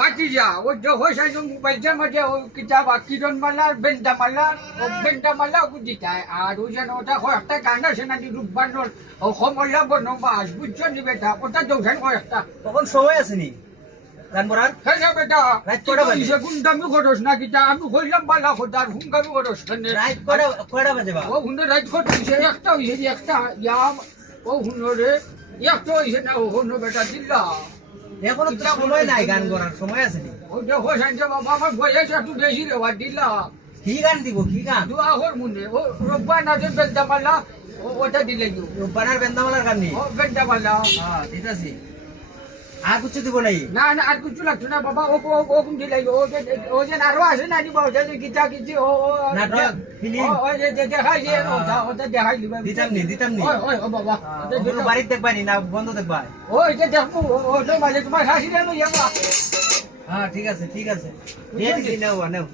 ভাতিজা ওই যে হয়েছে যে মোবাইলটার মধ্যে ওই কিতাব কিরণ মালা বেন্ডা মালা বুঝিতায় আর ওই যেন ওটা কয়েকটা গান আছে নাকি রূপবান্নর ও সমল্লা বনবাস বুঝছো নি বেটা ওটা দৌড়ান কয়েকটা তখন সময় আসেনি গান পড়ার হ্যাঁ না বেটা রাত কটা বাজে? গুন্ডামি করস না কিতা আমি কইলাম বালা খোদার হুঙ্গামি করস কেন রাত কয়টা বাজে বা ও হুন্ডে রাত কত হয়েছে একটা হয়েছে একটা ইয়াম ও হুন্ডরে একটা হয়েছে না ও হুন্ড বেটা দিল্লা এখনো তো সময় নাই গান করার সময় আসেনি ওটা হয়েছে বাবা আমার বয়স একটু বেশি রে দিল্লা কি গান দিব কি গান দোয়া হর মুনে ও রব্বান আছে বেন্দা মাল্লা ওটা দিলে গো রূপবানার বেন্দামালার গান নেই ও বেন্দা মাল্লা হ্যাঁ ঠিক আছে আর কিছু দিব নাই না না আর কিছু লাগতো না বাবা ও ও ও কোন দিলে ও যে আরো আছে না দিবা ওটা যে গীতা কিছু ও নাটক ফিল্ম ও যে দেখাই যে ওটা দেখাই দিবা দিতাম নি ও বাবা বাড়িতে দেখবাই না বন্ধ দেখবাই ও এটা দেখো ওটা মাঝে তোমার শাশুড়ি আমি যাবা হ্যাঁ ঠিক আছে দিয়ে দিছি নাও নাও